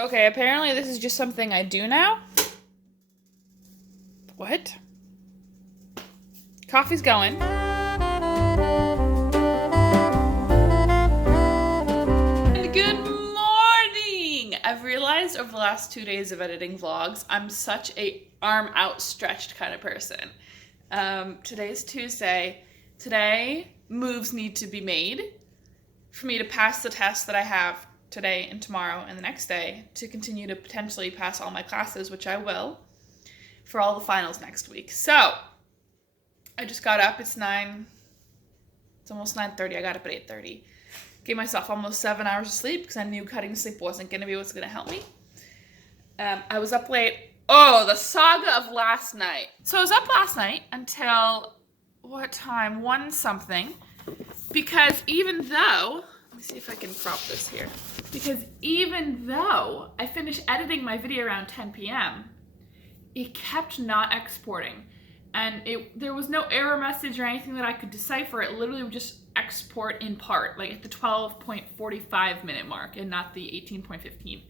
Okay, apparently this is just something I do now. What? Coffee's going. And good morning! I've realized over the last 2 days of editing vlogs, I'm such a arm outstretched kind of person. Today's Tuesday. Today, moves need to be made for me to pass the test that I have today and tomorrow and the next day to continue to potentially pass all my classes, which I will, for all the finals next week. So, I just got up. It's almost 9:30. I got up at 8:30. Gave myself almost 7 hours of sleep because I knew cutting sleep wasn't going to be what's going to help me. I was up late. Oh, the saga of last night. So I was up last night until, what time? 1 something. Because even though, let me see if I can crop this here. Because even though I finished editing my video around 10 p.m., it kept not exporting. And there was no error message or anything that I could decipher. It literally would just export in part, like at the 12.45 minute mark and not the 18.15.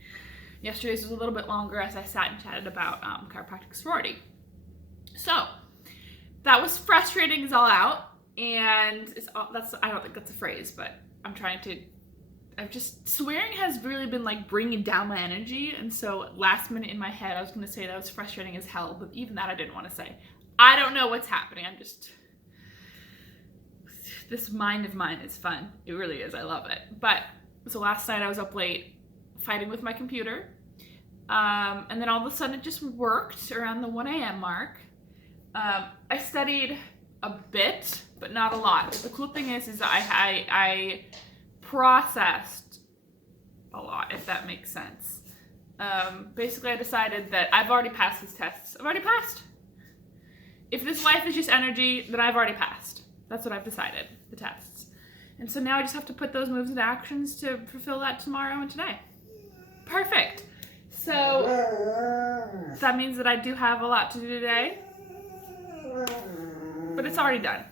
Yesterday's was a little bit longer as I sat and chatted about chiropractic sorority. So that was frustrating as all out. And I don't think that's a phrase, but swearing has really been like bringing down my energy. And so last minute in my head, I was going to say that was frustrating as hell, but even that I didn't want to say. I don't know what's happening. This mind of mine is fun. It really is. I love it. But so last night I was up late fighting with my computer. And then all of a sudden it just worked around the 1 a.m. mark. I studied a bit, but not a lot. But the cool thing is I processed a lot, if that makes sense. Basically, I decided that I've already passed these tests. I've already passed. If this life is just energy, then I've already passed. That's what I've decided, the tests. And so now I just have to put those moves into actions to fulfill that tomorrow and today. Perfect. So that means that I do have a lot to do today, but it's already done.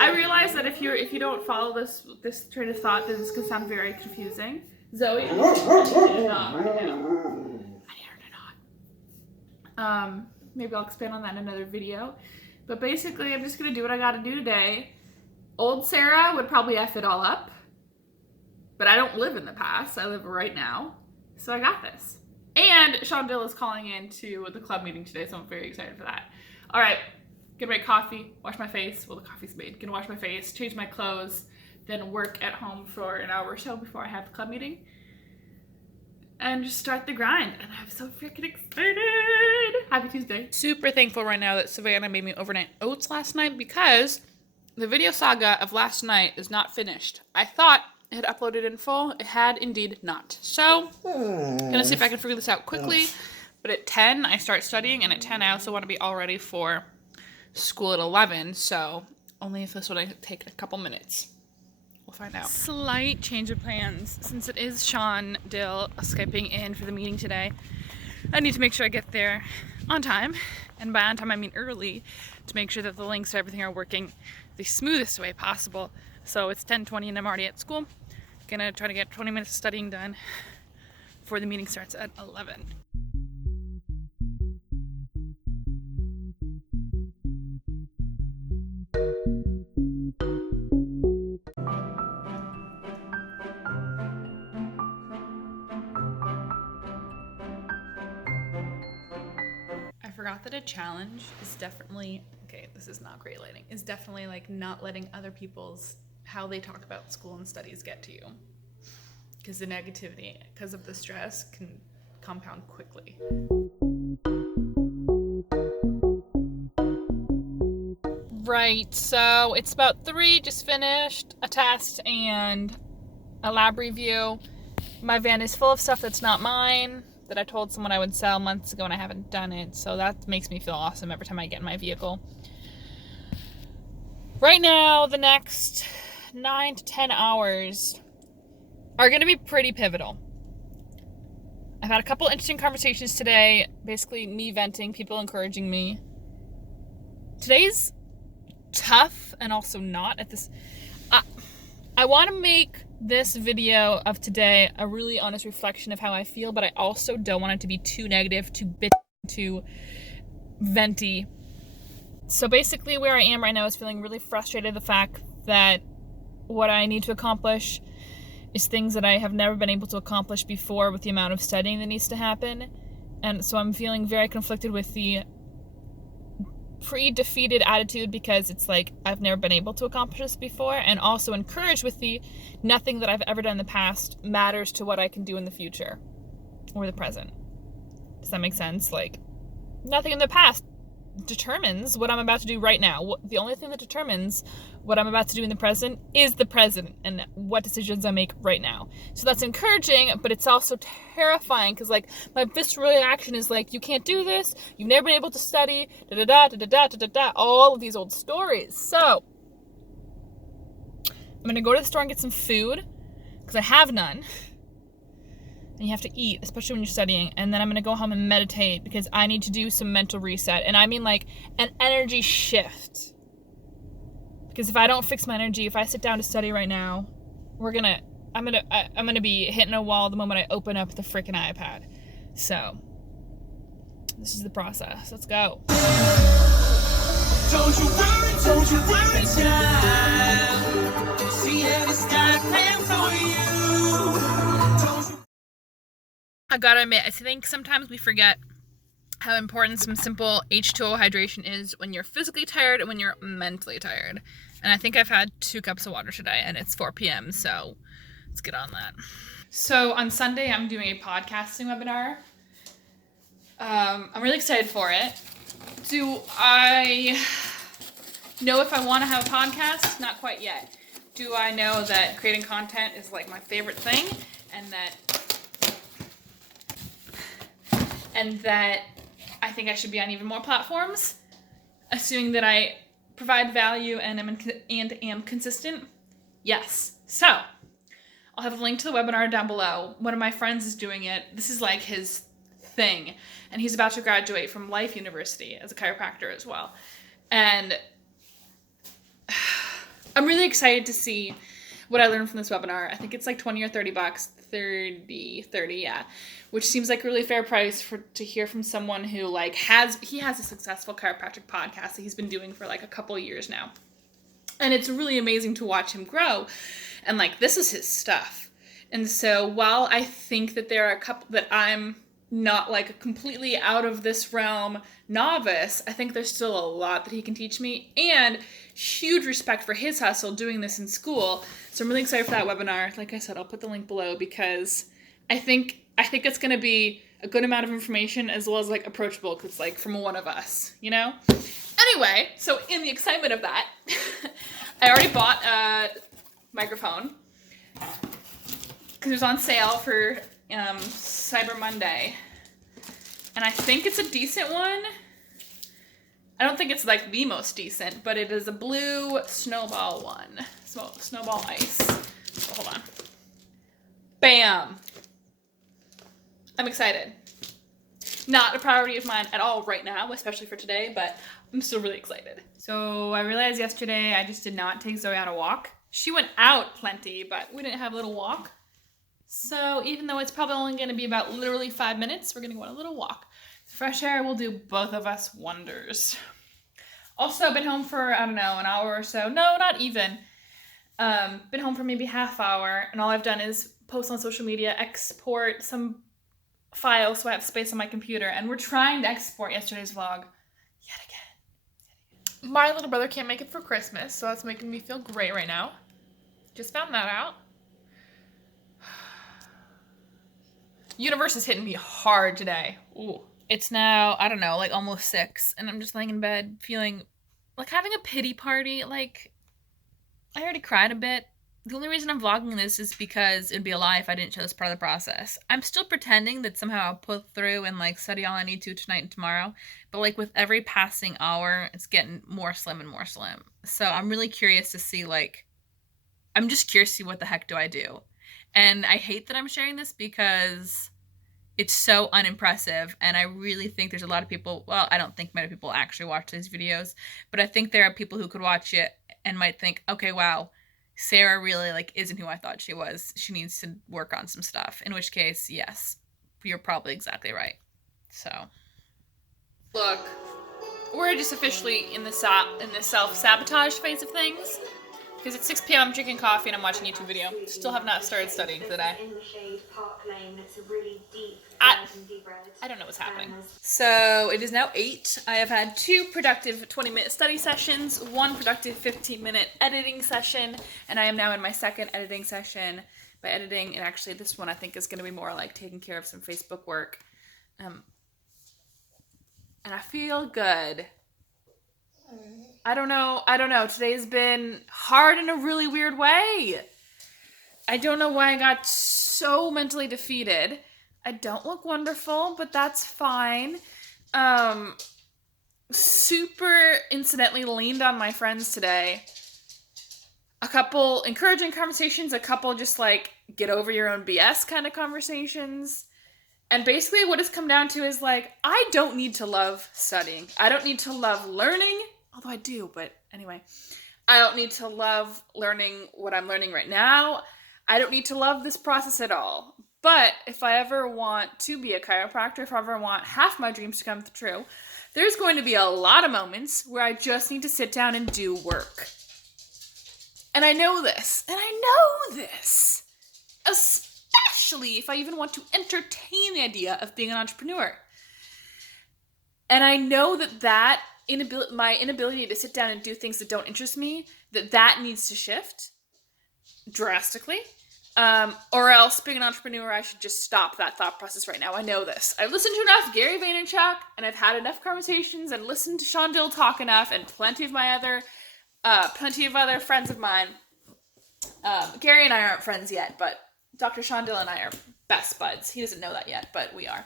I realize that if you don't follow this train of thought, then this can sound very confusing. Zoe, I need her to not. Maybe I'll expand on that in another video. But basically, I'm just gonna do what I gotta do today. Old Sarah would probably F it all up, but I don't live in the past. I live right now, so I got this. And Shondell is calling in to the club meeting today, so I'm very excited for that. All right. Gonna make coffee, wash my face. Well, the coffee's made. Gonna wash my face, change my clothes, then work at home for an hour or so before I have the club meeting. And just start the grind. And I'm so freaking excited. Happy Tuesday. Super thankful right now that Savannah made me overnight oats last night because the video saga of last night is not finished. I thought it had uploaded in full. It had indeed not. So, gonna see if I can figure this out quickly. But at 10, I start studying. And at 10, I also want to be all ready for school at 11, so only if this would take a couple minutes. We'll find out. Slight change of plans. Since it is Sean Dill Skyping in for the meeting today, I need to make sure I get there on time, and by on time I mean early, to make sure that the links to everything are working the smoothest way possible. So it's 10:20 and I'm already at school. Gonna try to get 20 minutes of studying done before the meeting starts at 11. I forgot that a challenge is definitely, okay, this is not great lighting, is definitely like not letting other people's, how they talk about school and studies get to you. Because the negativity, because of the stress, can compound quickly. Right, so it's about 3, just finished a test and a lab review. My van is full of stuff that's not mine, that I told someone I would sell months ago and I haven't done it, so that makes me feel awesome every time I get in my vehicle. Right now, the next 9 to 10 hours are going to be pretty pivotal. I've had a couple interesting conversations today, basically me venting, people encouraging me. Today's tough and also not at this. I want to make this video of today a really honest reflection of how I feel, but I also don't want it to be too negative, too bitchy, too venty. So basically where I am right now is feeling really frustrated the fact that what I need to accomplish is things that I have never been able to accomplish before with the amount of studying that needs to happen. And so I'm feeling very conflicted with the pre-defeated attitude because it's like I've never been able to accomplish this before, and also encouraged with the nothing that I've ever done in the past matters to what I can do in the future or the present. Does that make sense? Like, nothing in the past determines what I'm about to do right now. The only thing that determines what I'm about to do in the present is the present and what decisions I make right now. So that's encouraging, but it's also terrifying because, like, my visceral reaction is like, you can't do this, you've never been able to study, all of these old stories. So I'm gonna go to the store and get some food because I have none. And you have to eat, especially when you're studying. And then I'm gonna go home and meditate because I need to do some mental reset. And I mean like an energy shift. Because if I don't fix my energy, if I sit down to study right now, I'm gonna be hitting a wall the moment I open up the freaking iPad. So this is the process. Let's go. Don't you worry, child. See heaven's got a plan for you. I gotta admit, I think sometimes we forget how important some simple H2O hydration is when you're physically tired and when you're mentally tired. And I think I've had 2 cups of water today, and it's 4 p.m., so let's get on that. So on Sunday, I'm doing a podcasting webinar. I'm really excited for it. Do I know if I want to have a podcast? Not quite yet. Do I know that creating content is like my favorite thing, and that I think I should be on even more platforms, assuming that I provide value and am consistent? Yes. So I'll have a link to the webinar down below. One of my friends is doing it. This is like his thing, and he's about to graduate from Life University as a chiropractor as well. And I'm really excited to see what I learned from this webinar. I think it's like 20 or 30 bucks. 30, yeah, which seems like a really fair price to hear from someone who like has a successful chiropractic podcast that he's been doing for like a couple of years now. And it's really amazing to watch him grow. And like, this is his stuff. And so while I think that there are a couple that I'm not like a completely out of this realm novice, I think there's still a lot that he can teach me, and huge respect for his hustle doing this in school. So I'm really excited for that webinar. Like I said, I'll put the link below because I think it's going to be a good amount of information as well as like approachable because it's like from one of us, you know? Anyway, so in the excitement of that, I already bought a microphone because it was on sale for Cyber Monday, and I think it's a decent one. I don't think it's like the most decent, but it is a blue snowball one. Snowball ice. So hold on. Bam! I'm excited. Not a priority of mine at all right now, especially for today, but I'm still really excited. So I realized yesterday I just did not take Zoe on a walk. She went out plenty, but we didn't have a little walk. So even though it's probably only going to be about literally 5 minutes, we're going to go on a little walk. Fresh air will do both of us wonders. Also, I've been home for, I don't know, an hour or so. No, not even. Been home for maybe half hour, and all I've done is post on social media, export some files so I have space on my computer, and we're trying to export yesterday's vlog yet again. My little brother can't make it for Christmas, so that's making me feel great right now. Just found that out. Universe is hitting me hard today. Ooh. It's now, I don't know, like almost 6, and I'm just laying in bed feeling like having a pity party. Like, I already cried a bit. The only reason I'm vlogging this is because it'd be a lie if I didn't show this part of the process. I'm still pretending that somehow I'll pull through and like study all I need to tonight and tomorrow, but like with every passing hour, it's getting more slim and more slim. So I'm really curious to see I'm just curious to see what the heck do I do. And I hate that I'm sharing this because it's so unimpressive, and I really think there's a lot of people, well, I don't think many people actually watch these videos, but I think there are people who could watch it and might think, okay, wow, Sara really, like, isn't who I thought she was. She needs to work on some stuff. In which case, yes, you're probably exactly right. So, look, we're just officially in the self-sabotage phase of things. Because at 6 p.m. I'm drinking coffee and I'm watching a YouTube video. Still have not started studying for the day. I don't know what's happening. So it is now 8. I have had 2 productive 20-minute study sessions, 1 productive 15-minute editing session, and I am now in my 2nd editing session. By editing, and actually this one I think is going to be more like taking care of some Facebook work. And I feel good. I don't know. Today's been hard in a really weird way. I don't know why I got so mentally defeated. I don't look wonderful, but that's fine. Super incidentally leaned on my friends today. A couple encouraging conversations, a couple just like get over your own BS kind of conversations. And basically what it's come down to is like, I don't need to love studying. I don't need to love learning. Although I do, but anyway. I don't need to love learning what I'm learning right now. I don't need to love this process at all. But if I ever want to be a chiropractor, if I ever want half my dreams to come true, there's going to be a lot of moments where I just need to sit down and do work. And I know this. Especially if I even want to entertain the idea of being an entrepreneur. And I know that my inability to sit down and do things that don't interest me, that needs to shift drastically. Or else being an entrepreneur, I should just stop that thought process right now. I know this. I've listened to enough Gary Vaynerchuk, and I've had enough conversations and listened to Sean Dill talk enough, and plenty of other friends of mine. Gary and I aren't friends yet, but Dr. Sean Dill and I are best buds. He doesn't know that yet, but we are.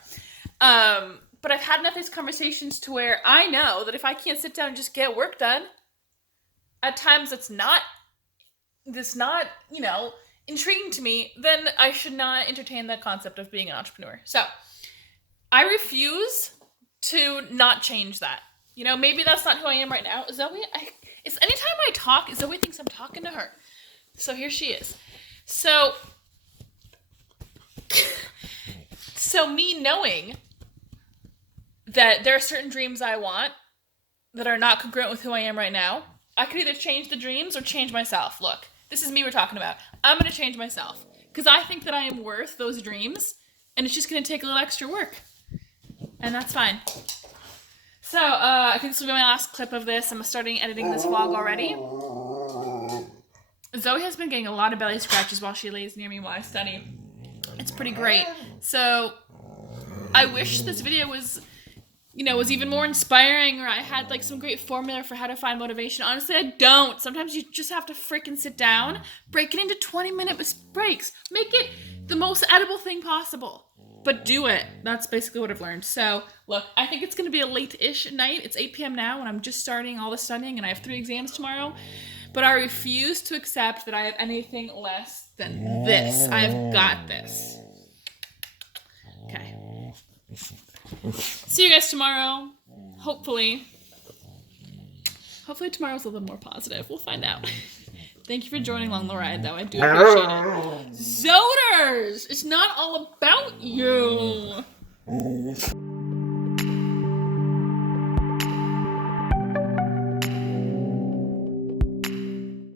But I've had enough of these conversations to where I know that if I can't sit down and just get work done, at times that's not, intriguing to me, then I should not entertain the concept of being an entrepreneur. So I refuse to not change that. Maybe that's not who I am right now. Zoe, anytime I talk, Zoe thinks I'm talking to her. So here she is. So me knowing that there are certain dreams I want that are not congruent with who I am right now, I could either change the dreams or change myself. Look, this is me we're talking about. I'm going to change myself because I think that I am worth those dreams, and it's just going to take a little extra work, and that's fine. So, I think this will be my last clip of this. I'm starting editing this vlog already. Zoe has been getting a lot of belly scratches while she lays near me while I study. It's pretty great. So, I wish this video was even more inspiring, or I had like some great formula for how to find motivation. Honestly, I don't. Sometimes you just have to freaking sit down, break it into 20-minute breaks, make it the most edible thing possible, but do it. That's basically what I've learned. So look, I think it's going to be a late-ish night. It's 8 p.m. now, and I'm just starting all the studying, and I have 3 exams tomorrow, but I refuse to accept that I have anything less than this. I've got this. Okay. See you guys tomorrow. Hopefully tomorrow's a little more positive. We'll find out. Thank you for joining along the ride, though. I do appreciate it. Zoders! It's not all about you.